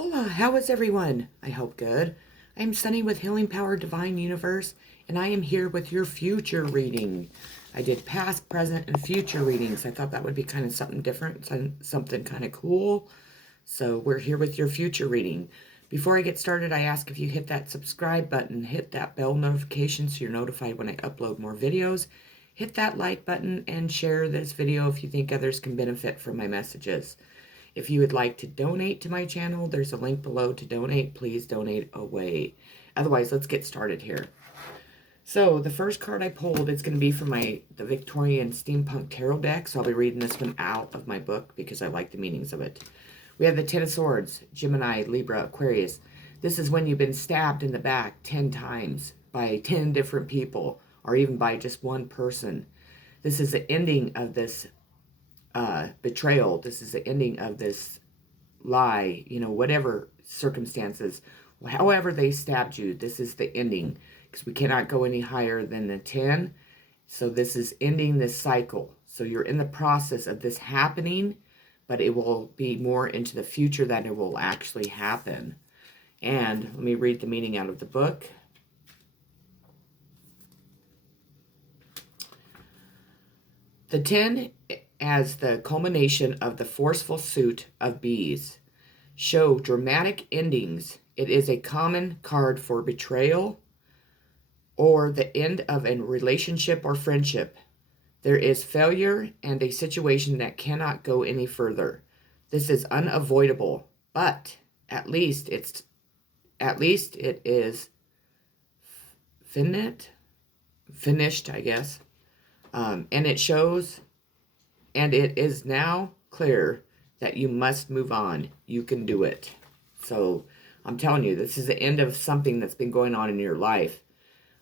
Hola, how is everyone? I hope good. I am Sunny with Healing Power Divine Universe, and I am here with your future reading. I did past, present, and future readings. I thought that would be kind of something different, something kind of cool. So we're here with your future reading. Before I get started, I ask if you hit that subscribe button, hit that bell notification so you're notified when I upload more videos. Hit that like button and share this video if you think others can benefit from my messages. If you would like to donate to my channel, there's a link below to donate. Please donate away. Otherwise, let's get started here. So the first card I pulled is going to be from the Victorian Steampunk Tarot deck. So I'll be reading this one out of my book because I like the meanings of it. We have the Ten of Swords, Gemini, Libra, Aquarius. This is when you've been stabbed in the back 10 times by 10 different people or even by just one person. This is the ending of this betrayal. This is the ending of this lie, whatever circumstances, however they stabbed you, this is the ending, because we cannot go any higher than the 10. So this is ending this cycle. So you're in the process of this happening, but it will be more into the future that it will actually happen. And let me read the meaning out of the book. The 10 as the culmination of the forceful suit of bees show dramatic endings. It is a common card for betrayal or the end of a relationship or friendship. There is failure and a situation that cannot go any further. This is unavoidable, but at least it is finished, I guess. And it shows, and it is now clear that you must move on. You can do it. So I'm telling you, this is the end of something that's been going on in your life.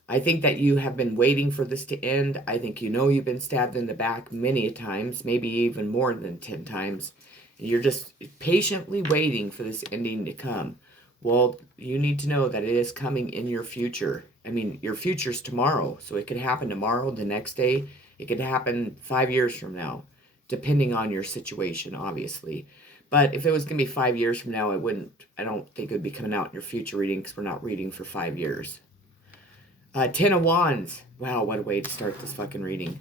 I think that you have been waiting for this to end. I think you've been stabbed in the back many times, maybe even more than 10 times. You're just patiently waiting for this ending to come. Well, you need to know that it is coming in your future. I mean, your future's tomorrow, so it could happen tomorrow, the next day. It could happen 5 years from now, depending on your situation, obviously. But if it was going to be 5 years from now, I don't think it would be coming out in your future reading because we're not reading for 5 years. 10 of Wands. Wow, what a way to start this fucking reading.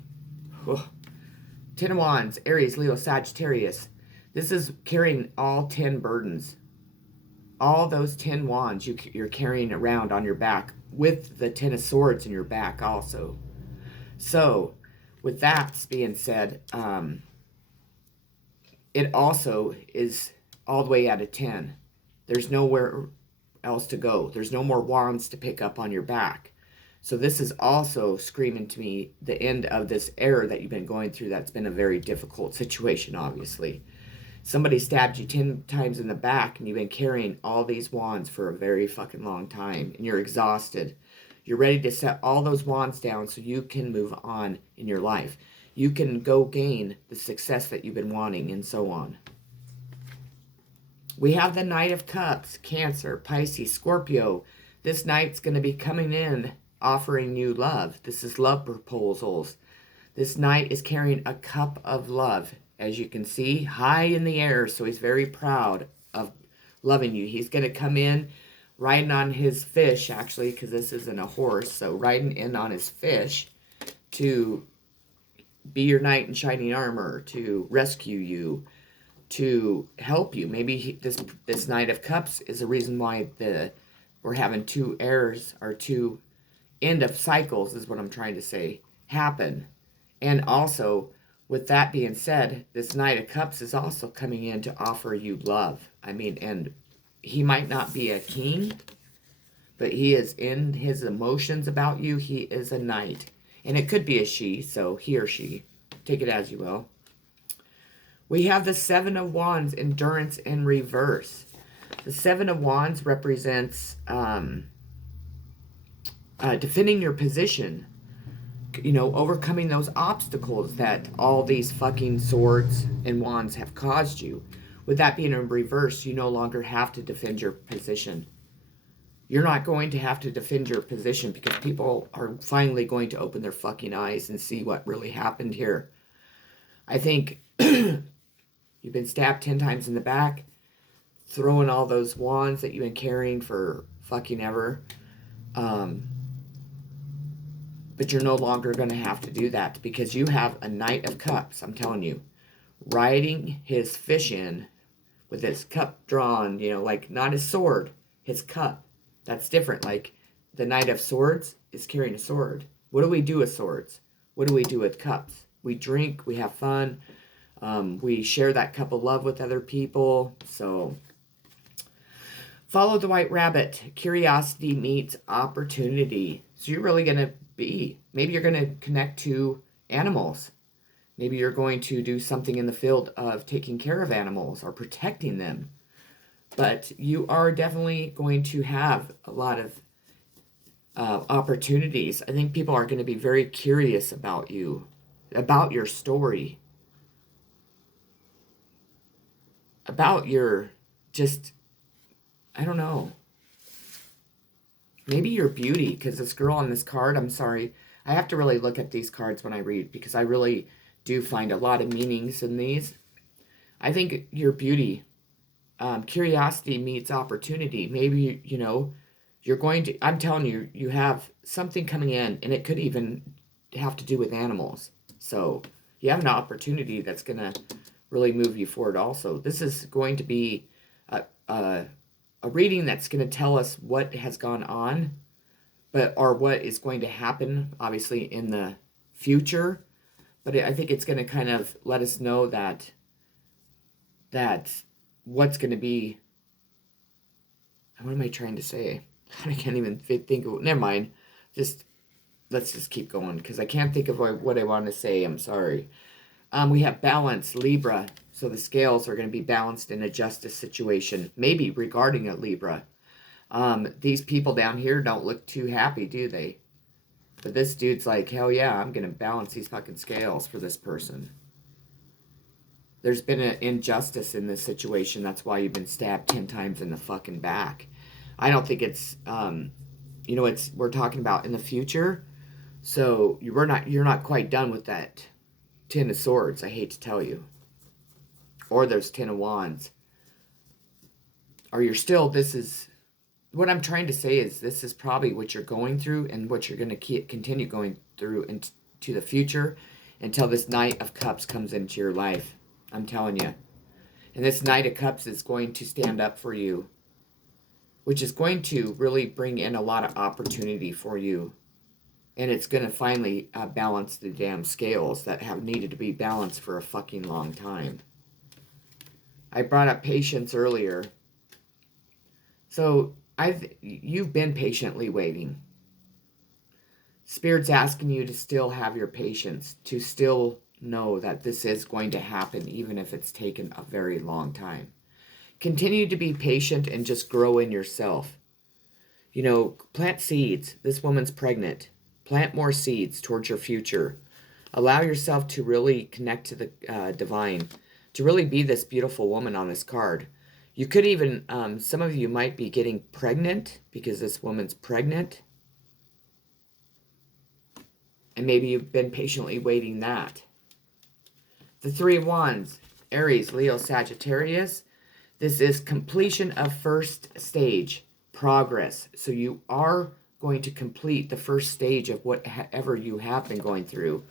Oh. 10 of Wands, Aries, Leo, Sagittarius. This is carrying all 10 burdens. All those 10 wands you're carrying around on your back with the 10 of Swords in your back also. So, with that being said, it also is all the way out of 10. There's nowhere else to go. There's no more wands to pick up on your back. So this is also screaming to me the end of this era that you've been going through. That's been a very difficult situation, obviously. Somebody stabbed you 10 times in the back and you've been carrying all these wands for a very fucking long time and you're exhausted. You're ready to set all those wands down so you can move on in your life. You can go gain the success that you've been wanting and so on. We have the Knight of Cups, Cancer, Pisces, Scorpio. This knight's going to be coming in offering you love. This is love proposals. This knight is carrying a cup of love, as you can see, high in the air. So he's very proud of loving you. He's going to come in riding on his fish, actually, because this isn't a horse. So riding in on his fish to be your knight in shining armor, to rescue you, to help you. Maybe this Knight of Cups is the reason why we're having two errors, or two end of cycles is what I'm trying to say, happen. And also, with that being said, this Knight of Cups is also coming in to offer you love. I mean, and he might not be a king, but he is in his emotions about you. He is a knight. And it could be a she, so he or she. Take it as you will. We have the Seven of Wands, Endurance in reverse. The Seven of Wands represents defending your position. Overcoming those obstacles that all these fucking swords and wands have caused you. With that being in reverse, you no longer have to defend your position. You're not going to have to defend your position because people are finally going to open their fucking eyes and see what really happened here. I think you've been stabbed 10 times in the back. throwing all those wands that you've been carrying for fucking ever. But you're no longer going to have to do that because you have a Knight of Cups, I'm telling you, riding his fish in with his cup drawn, you know, like not his sword, his cup. That's different. Like the Knight of Swords is carrying a sword. What do we do with swords? What do we do with cups? We drink, we have fun, we share that cup of love with other people. So follow the White Rabbit. Curiosity meets opportunity. So you're really going to maybe you're going to connect to animals. Maybe you're going to do something in the field of taking care of animals or protecting them. But you are definitely going to have a lot of opportunities. I think people are going to be very curious about you, about your story, about your just, I don't know, maybe your beauty, because this girl on this card, I'm sorry, I have to really look at these cards when I read because I really do find a lot of meanings in these. I think your beauty, curiosity meets opportunity. Maybe, you know, you're going to, I'm telling you, you have something coming in, and it could even have to do with animals. So you have an opportunity that's going to really move you forward also. This is going to be a reading that's going to tell us what has gone on, or what is going to happen, obviously, in the future. But I think it's going to kind of let us know that what's going to be, what am I trying to say? I can't even think of, never mind. Let's just keep going because I can't think of what I want to say. I'm sorry. We have balance, Libra. So the scales are going to be balanced in a justice situation, maybe regarding a Libra. These people down here don't look too happy, do they? But this dude's like, hell yeah, I'm going to balance these fucking scales for this person. There's been an injustice in this situation. That's why you've been stabbed 10 times in the fucking back. I don't think it's, you know, we're talking about in the future. So you're not quite done with that 10 of Swords, I hate to tell you. Or there's 10 of Wands. Or you're still, what I'm trying to say is this is probably what you're going through and what you're going to continue going through into the future until this Knight of Cups comes into your life. I'm telling you. And this Knight of Cups is going to stand up for you, which is going to really bring in a lot of opportunity for you. And it's going to finally balance the damn scales that have needed to be balanced for a fucking long time. I brought up patience earlier. So you've been patiently waiting. Spirit's asking you to still have your patience, to still know that this is going to happen, even if it's taken a very long time. Continue to be patient and just grow in yourself. You know, plant seeds. This woman's pregnant. Plant more seeds towards your future. Allow yourself to really connect to the divine, to really be this beautiful woman on this card. You could even, some of you might be getting pregnant because this woman's pregnant. And maybe you've been patiently waiting that. The Three of Wands, Aries, Leo, Sagittarius. This is completion of first stage, progress. So you are going to complete the first stage of whatever you have been going through.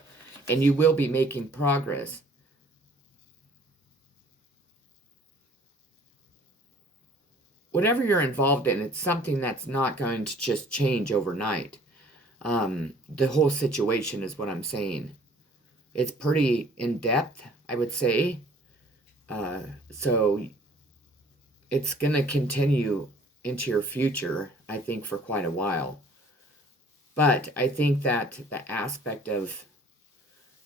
And you will be making progress. Whatever you're involved in, it's something that's not going to just change overnight. The whole situation is what I'm saying. It's pretty in-depth, I would say. So it's going to continue into your future, I think, for quite a while. But I think that the aspect of,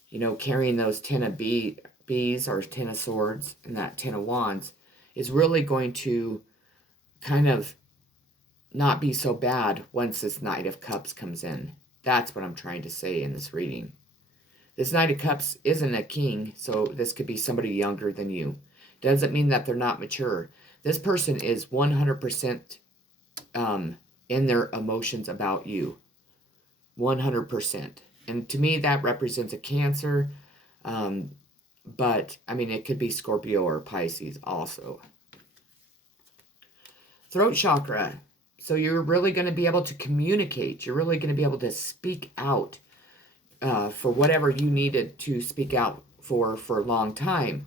you know, carrying those 10 of bees or 10 of swords and that 10 of wands is really going to kind of not be so bad once this Knight of Cups comes in. That's what I'm trying to say in this reading. This Knight of Cups isn't a king, so this could be somebody younger than you. Doesn't mean that they're not mature. This person is 100% in their emotions about you. 100%. And to me, that represents a Cancer. But, I mean, it could be Scorpio or Pisces also. Throat chakra. So you're really going to be able to communicate. You're really going to be able to speak out for whatever you needed to speak out for a long time.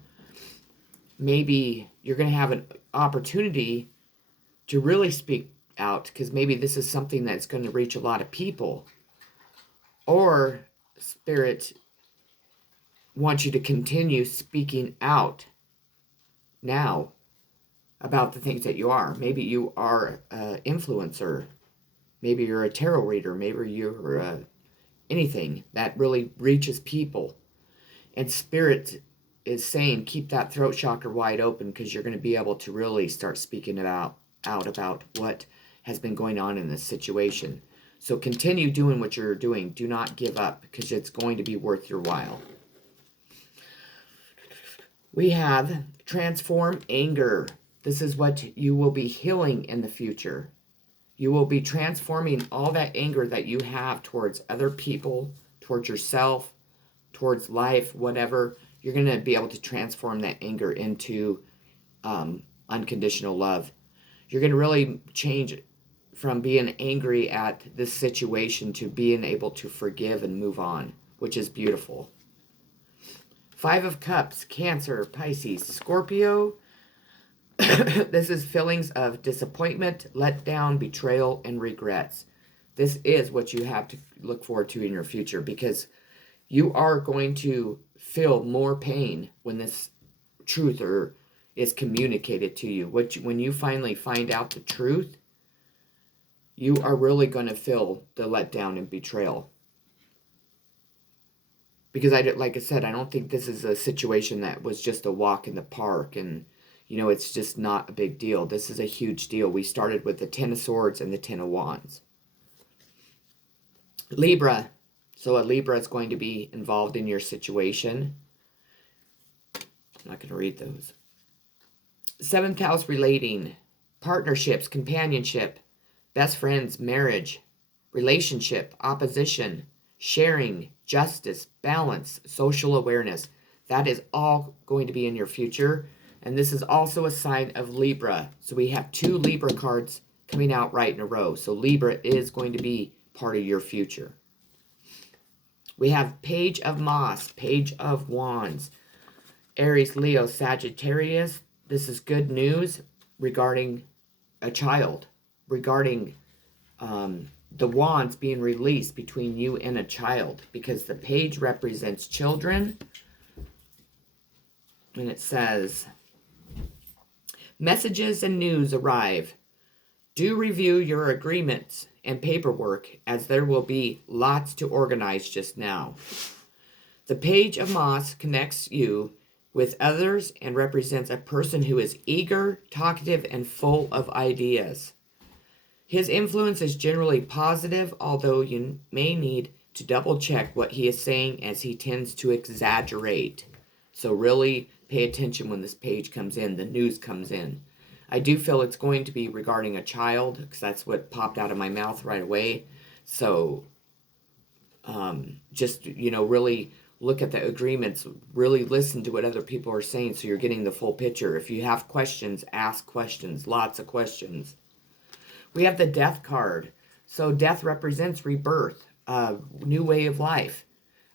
Maybe you're going to have an opportunity to really speak out because maybe this is something that's going to reach a lot of people. Or Spirit wants you to continue speaking out now about the things that you are. Maybe you are an influencer. Maybe you're a tarot reader. Maybe you're anything that really reaches people. And Spirit is saying keep that throat chakra wide open because you're going to be able to really start speaking out about what has been going on in this situation. So continue doing what you're doing. Do not give up because it's going to be worth your while. We have transform anger. This is what you will be healing in the future. You will be transforming all that anger that you have towards other people, towards yourself, towards life, whatever. You're going to be able to transform that anger into unconditional love. You're going to really change from being angry at this situation to being able to forgive and move on, which is beautiful. 5 of Cups, Cancer, Pisces, Scorpio. This is feelings of disappointment, letdown, betrayal, and regrets. This is what you have to look forward to in your future because you are going to feel more pain when this truth is communicated to you. When you finally find out the truth, you are really going to feel the letdown and betrayal. Because like I said, I don't think this is a situation that was just a walk in the park and, it's just not a big deal. This is a huge deal. We started with the 10 of Swords and the 10 of Wands. Libra. So a Libra is going to be involved in your situation. I'm not going to read those. 7th house, relating, partnerships, companionship, best friends, marriage, relationship, opposition, sharing, justice, balance, social awareness. That is all going to be in your future. And this is also a sign of Libra. So we have 2 Libra cards coming out right in a row. So Libra is going to be part of your future. We have Page of Moss, Page of Wands, Aries, Leo, Sagittarius. This is good news regarding a child, regarding the wands being released between you and a child, because the page represents children. And it says, messages and news arrive. Do review your agreements and paperwork, as there will be lots to organize just now. The Page of Moss connects you with others and represents a person who is eager, talkative, and full of ideas. His influence is generally positive, although you may need to double check what he is saying as he tends to exaggerate. So really pay attention when this page comes in, the news comes in. I do feel it's going to be regarding a child, because that's what popped out of my mouth right away. So just, really look at the agreements, really listen to what other people are saying so you're getting the full picture. If you have questions, ask questions, lots of questions. We have the Death card. So death represents rebirth, new way of life,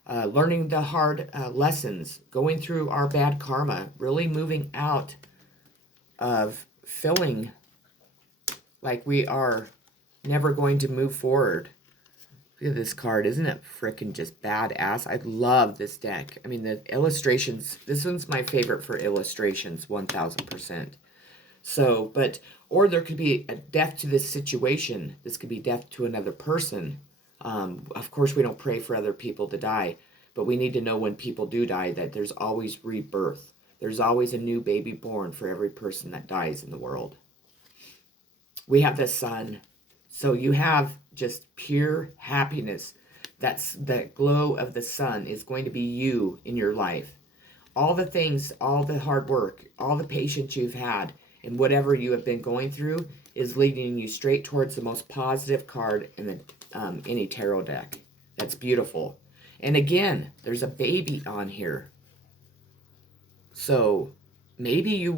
learning the hard lessons, going through our bad karma, really moving out of feeling like we are never going to move forward. Look at this card. Isn't it freaking just badass? I love this deck. I mean, the illustrations, this one's my favorite for illustrations, 1000%. So, or there could be a death to this situation. This could be death to another person. Of course, we don't pray for other people to die, but we need to know when people do die that there's always rebirth. There's always a new baby born for every person that dies in the world. We have the Sun. So you have just pure happiness. That's the glow of the sun is going to be you in your life. All the things, all the hard work, all the patience you've had, and whatever you have been going through is leading you straight towards the most positive card in the any tarot deck. That's beautiful. And again, there's a baby on here. So maybe you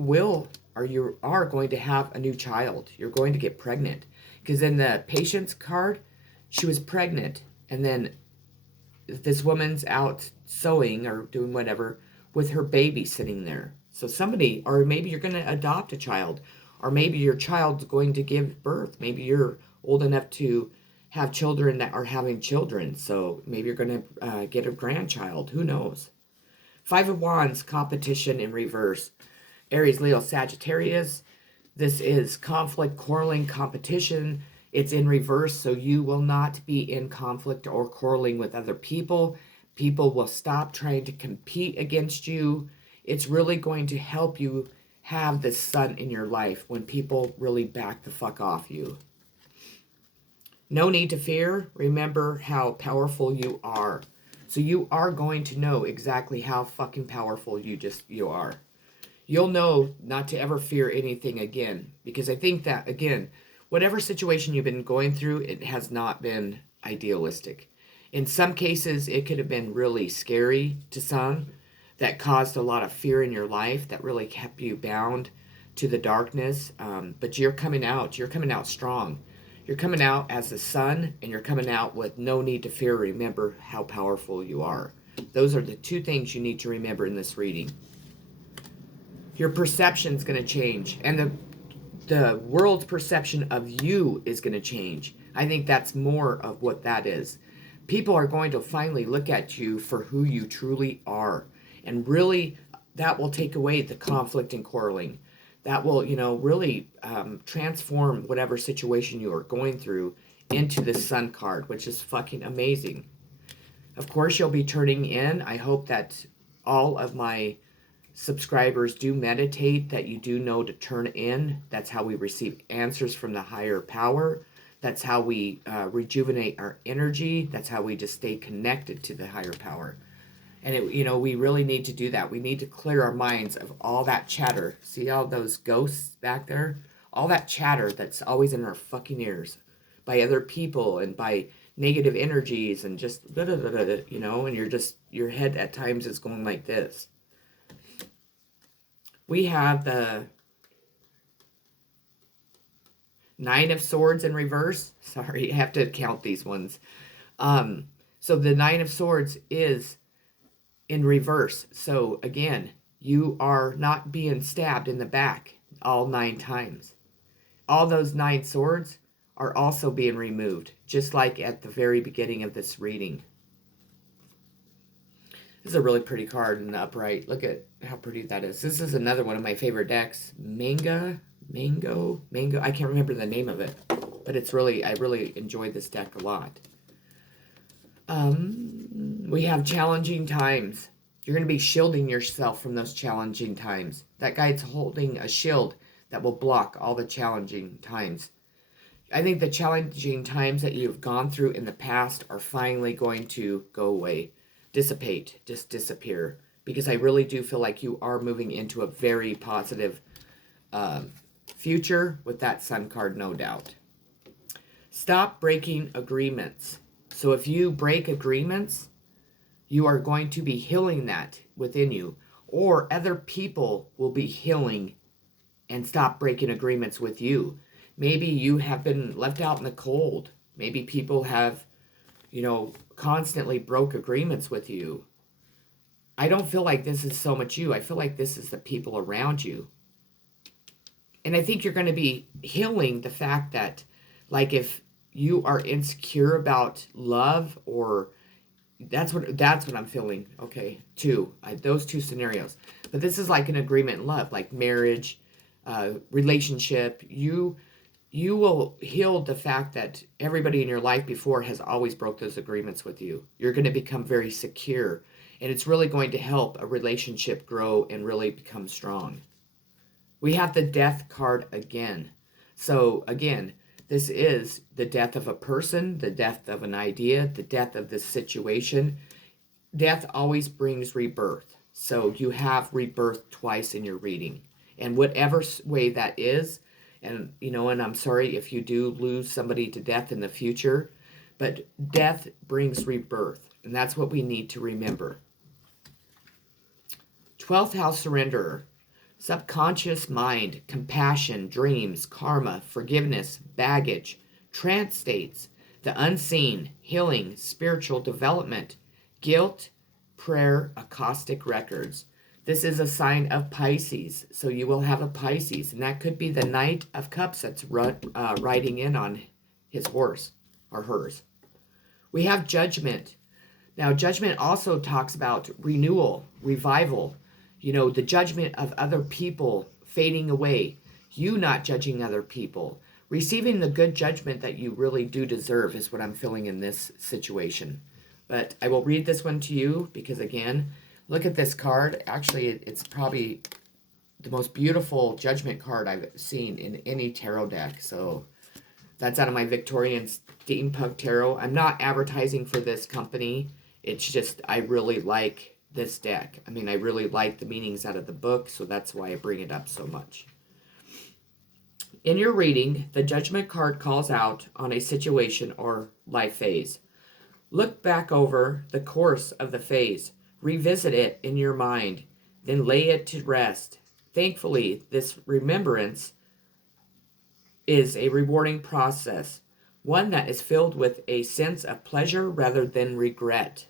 or you are going to have a new child. You're going to get pregnant. Because in the patient's card, she was pregnant. And then this woman's out sewing or doing whatever with her baby sitting there. So somebody, or maybe you're going to adopt a child, or maybe your child's going to give birth. Maybe you're old enough to have children that are having children. So maybe you're going to get a grandchild. Who knows? Five of Wands, competition in reverse. Aries, Leo, Sagittarius. This is conflict, quarreling, competition. It's in reverse, so you will not be in conflict or quarreling with other people. People will stop trying to compete against you. It's really going to help you have the sun in your life when people really back the fuck off you. No need to fear. Remember how powerful you are. So you are going to know exactly how fucking powerful you are. You'll know not to ever fear anything again. Because I think that, again, whatever situation you've been going through, it has not been idealistic. In some cases, it could have been really scary to some, that caused a lot of fear in your life, that really kept you bound to the darkness. But you're coming out strong. You're coming out as the sun, and you're coming out with no need to fear. Remember how powerful you are. Those are the two things you need to remember in this reading. Your perception's going to change, and the world's perception of you is going to change. I think that's more of what that is. People are going to finally look at you for who you truly are. And really, that will take away the conflict and quarreling. That will, really transform whatever situation you are going through into the Sun card, which is fucking amazing. Of course, you'll be turning in. I hope that all of my subscribers do meditate, that you do know to turn in. That's how we receive answers from the higher power. That's how we rejuvenate our energy. That's how we just stay connected to the higher power. And we really need to do that. We need to clear our minds of all that chatter. See all those ghosts back there? All that chatter that's always in our fucking ears by other people and by negative energies and just blah, blah, blah, blah, and your head at times is going like this. We have the Nine of Swords in reverse. Sorry, I have to count these ones. So the Nine of Swords is in reverse. So again, you are not being stabbed in the back all 9 times. All those 9 swords are also being removed, just like at the very beginning of this reading. This is a really pretty card in the upright. Look at how pretty that is. This is another one of my favorite decks. Mango. I can't remember the name of it, but I really enjoyed this deck a lot. We have challenging times. You're going to be shielding yourself from those challenging times. That guy's holding a shield that will block all the challenging times. I think the challenging times that you've gone through in the past are finally going to go away, dissipate, just disappear. Because I really do feel like you are moving into a very positive future with that Sun card, no doubt. Stop breaking agreements. So if you break agreements, you are going to be healing that within you. Or other people will be healing and stop breaking agreements with you. Maybe you have been left out in the cold. Maybe people have, constantly broke agreements with you. I don't feel like this is so much you. I feel like this is the people around you. And I think you're going to be healing the fact that, like, if you are insecure about love, or that's what I'm feeling. Okay, those 2 scenarios. But this is like an agreement in love, like marriage, relationship. You will heal the fact that everybody in your life before has always broke those agreements with you. You're going to become very secure, and it's really going to help a relationship grow and really become strong. We have the Death card again. So again, this is the death of a person, the death of an idea, the death of this situation. Death always brings rebirth. So you have rebirth twice in your reading. And whatever way that is, and I'm sorry if you do lose somebody to death in the future, but death brings rebirth. And that's what we need to remember. 12th house surrenderer. subconscious mind, compassion, dreams, karma, forgiveness, baggage, trance states, the unseen, healing, spiritual development, guilt, prayer, Akashic records. This is a sign of Pisces, so you will have a Pisces, and that could be the Knight of Cups that's riding in on his horse or hers. We have Judgment. Now, Judgment also talks about renewal, revival, the judgment of other people fading away, you not judging other people, receiving the good judgment that you really do deserve is what I'm feeling in this situation. But I will read this one to you because, again, look at this card. Actually, it's probably the most beautiful judgment card I've seen in any tarot deck. So that's out of my Victorian Steampunk Tarot. I'm not advertising for this company. It's just I really like this deck. I mean, I really like the meanings out of the book, so that's why I bring it up so much. In your reading, the Judgment card calls out on a situation or life phase. Look back over the course of the phase. Revisit it in your mind, then lay it to rest. Thankfully, this remembrance is a rewarding process, one that is filled with a sense of pleasure rather than regret.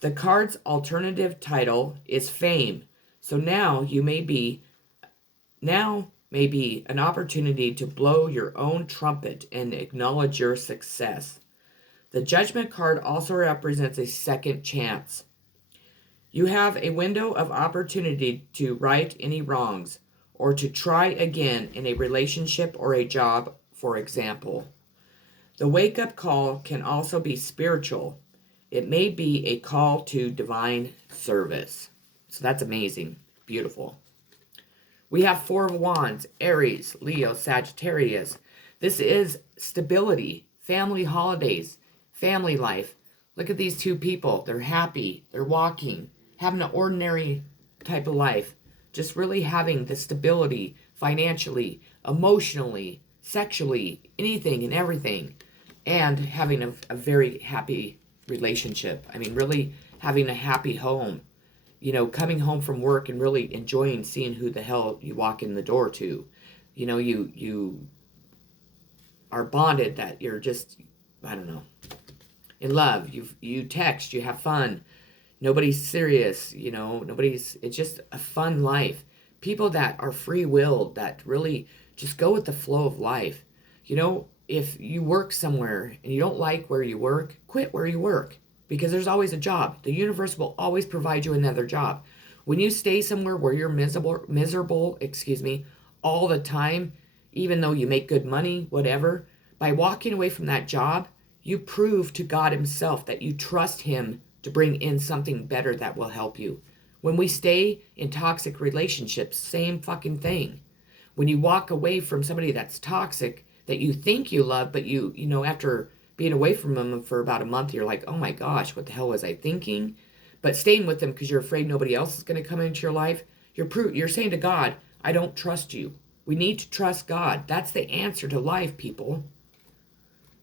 The card's alternative title is Fame, so now may be an opportunity to blow your own trumpet and acknowledge your success. The Judgment card also represents a second chance. You have a window of opportunity to right any wrongs or to try again in a relationship or a job, for example. The wake-up call can also be spiritual. It may be a call to divine service. So that's amazing. Beautiful. We have Four of Wands, Aries, Leo, Sagittarius. This is stability, family holidays, family life. Look at these two people. They're happy. They're walking, having an ordinary type of life. Just really having the stability financially, emotionally, sexually, anything and everything. And having a very happy relationship. I mean, really having a happy home. Coming home from work and really enjoying seeing who the hell you walk in the door to. You are bonded that you're just, I don't know, in love. You text, you have fun. Nobody's serious, it's just a fun life. People that are free-willed, that really just go with the flow of life. If you work somewhere and you don't like where you work, quit where you work. Because there's always a job. The universe will always provide you another job. When you stay somewhere where you're miserable, all the time, even though you make good money, whatever, by walking away from that job, you prove to God himself that you trust him to bring in something better that will help you. When we stay in toxic relationships, same fucking thing. When you walk away from somebody that's toxic, that you think you love, but after being away from them for about a month, you're like, oh my gosh, what the hell was I thinking? But staying with them because you're afraid nobody else is going to come into your life, you're saying to God, I don't trust you. We need to trust God. That's the answer to life, people.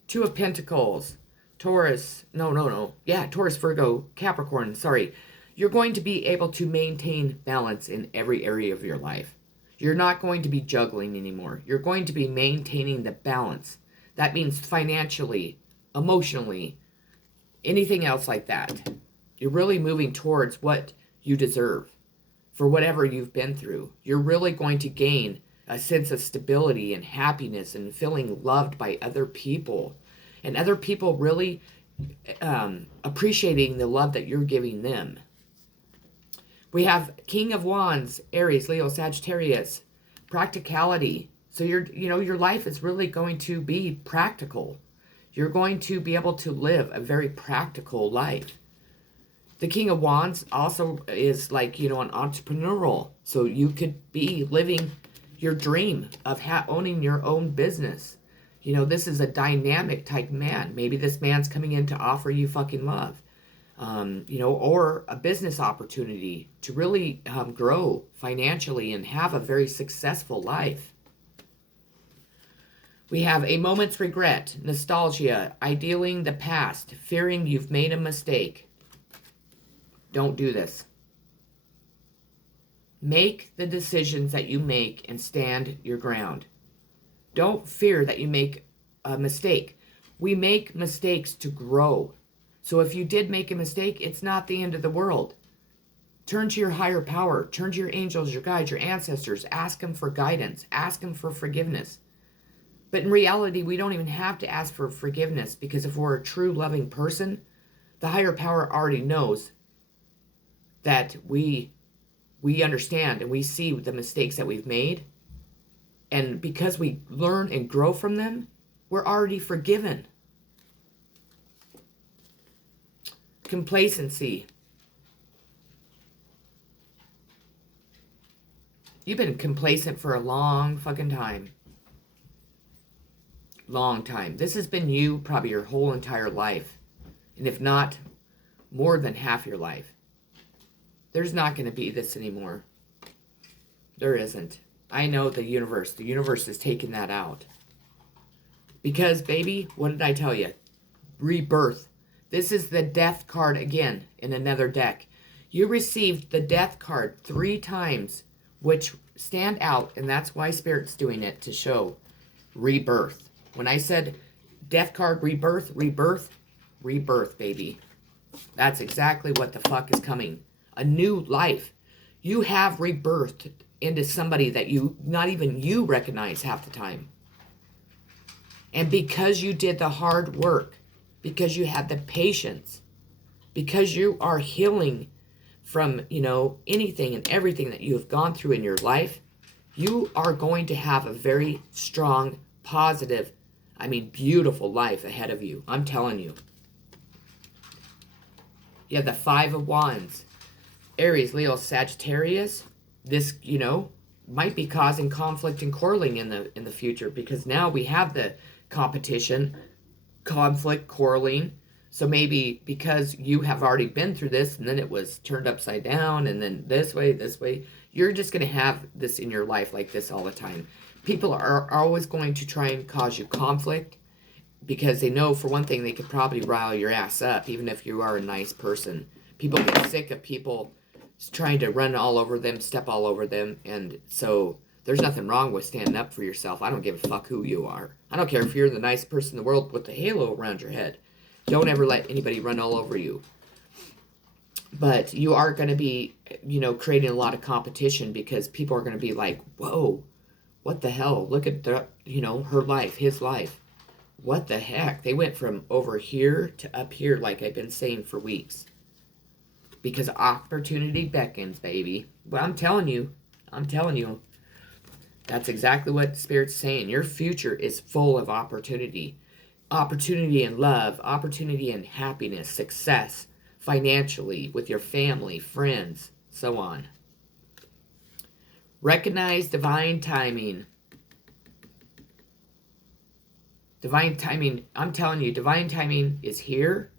Two of Pentacles, Taurus, Taurus, Virgo, Capricorn, sorry. You're going to be able to maintain balance in every area of your life. You're not going to be juggling anymore. You're going to be maintaining the balance. That means financially, emotionally, anything else like that. You're really moving towards what you deserve for whatever you've been through. You're really going to gain a sense of stability and happiness and feeling loved by other people. And other people really appreciating the love that you're giving them. We have King of Wands, Aries, Leo, Sagittarius, practicality. So your life is really going to be practical. You're going to be able to live a very practical life. The King of Wands also is like, an entrepreneurial. So you could be living your dream of owning your own business. This is a dynamic type man. Maybe this man's coming in to offer you fucking love. Or a business opportunity to really grow financially and have a very successful life. We have a moment's regret, nostalgia, idealing the past, fearing you've made a mistake. Don't do this. Make the decisions that you make and stand your ground. Don't fear that you make a mistake. We make mistakes to grow. So if you did make a mistake, it's not the end of the world. Turn to your higher power. Turn to your angels, your guides, your ancestors. Ask them for guidance. Ask them for forgiveness. But in reality, we don't even have to ask for forgiveness, because if we're a true loving person, the higher power already knows that we understand and we see the mistakes that we've made. And because we learn and grow from them, we're already forgiven. Complacency. You've been complacent for a long fucking time. Long time. This has been you probably your whole entire life. And if not, more than half your life. There's not going to be this anymore. There isn't. I know the universe is taking that out. Because, baby, what did I tell you? Rebirth. This is the death card again in another deck. You received the death card 3 times, which stand out, and that's why Spirit's doing it, to show rebirth. When I said death card rebirth, baby. That's exactly what the fuck is coming. A new life. You have rebirthed into somebody that not even you recognize half the time. And because you did the hard work, because you had the patience, because you are healing from, anything and everything that you have gone through in your life, you are going to have a very strong, positive, beautiful life ahead of you. I'm telling you. You have the 5 of Wands. Aries, Leo, Sagittarius. This, might be causing conflict and quarreling in the future, because now we have the competition, conflict, quarreling. So maybe because you have already been through this, and then it was turned upside down, and then this way, you're just going to have this in your life like this all the time. People are always going to try and cause you conflict, because they know, for one thing, they could probably rile your ass up, even if you are a nice person. People get sick of people trying to run all over them, step all over them, and so there's nothing wrong with standing up for yourself. I don't give a fuck who you are. I don't care if you're the nicest person in the world with the halo around your head. Don't ever let anybody run all over you. But you are going to be, creating a lot of competition, because people are going to be like, whoa, what the hell? Look at her life, his life. What the heck? They went from over here to up here, like I've been saying for weeks. Because opportunity beckons, baby. But I'm telling you, that's exactly what Spirit's saying. Your future is full of opportunity. Opportunity in love, opportunity in happiness, success, financially, with your family, friends, so on. Recognize divine timing. Divine timing, I'm telling you, divine timing is here.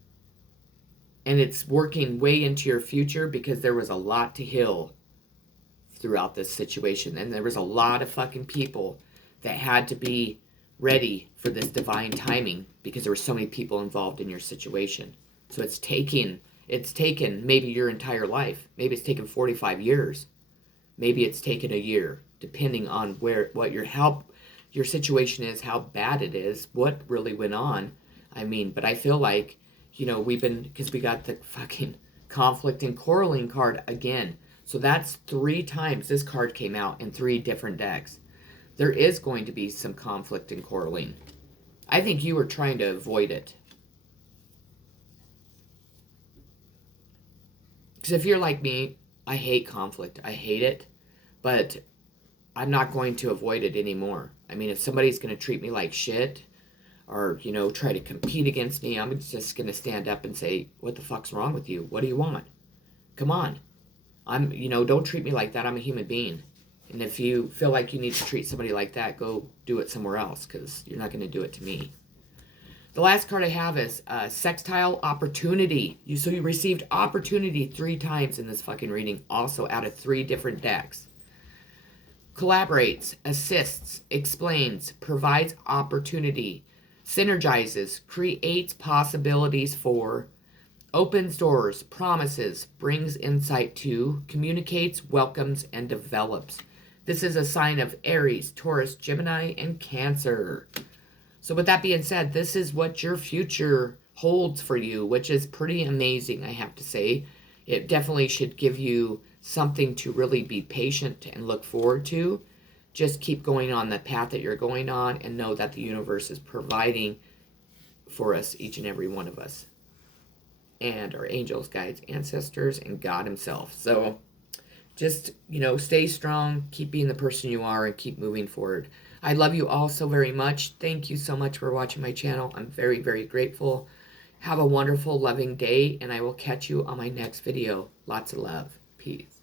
And it's working way into your future, because there was a lot to heal throughout this situation. And there was a lot of fucking people that had to be ready for this divine timing, because there were so many people involved in your situation. So it's taken maybe your entire life. Maybe it's taken 45 years. Maybe it's taken a year, depending on what your situation is, how bad it is, what really went on. But I feel like, because we got the fucking conflict and quarreling card again. So that's 3 times this card came out in 3 different decks. There is going to be some conflict and quarreling. I think you were trying to avoid it. Because if you're like me, I hate conflict. I hate it. But I'm not going to avoid it anymore. If somebody's going to treat me like shit, or, try to compete against me, I'm just going to stand up and say, what the fuck's wrong with you? What do you want? Come on. Don't treat me like that. I'm a human being. And if you feel like you need to treat somebody like that, go do it somewhere else, because you're not going to do it to me. The last card I have is Sextile Opportunity. So you received opportunity 3 times in this fucking reading, also out of 3 different decks. Collaborates, assists, explains, provides opportunity, synergizes, creates possibilities for, Opens doors, promises, brings insight to, communicates, welcomes, and develops. This is a sign of Aries, Taurus, Gemini, and Cancer. So with that being said, this is what your future holds for you, which is pretty amazing, I have to say. It definitely should give you something to really be patient and look forward to. Just keep going on the path that you're going on and know that the universe is providing for us, each and every one of us. And our angels, guides, ancestors, and God himself. So just, stay strong, keep being the person you are, and keep moving forward. I love you all so very much. Thank you so much for watching my channel. I'm very, very grateful. Have a wonderful, loving day, and I will catch you on my next video. Lots of love. Peace.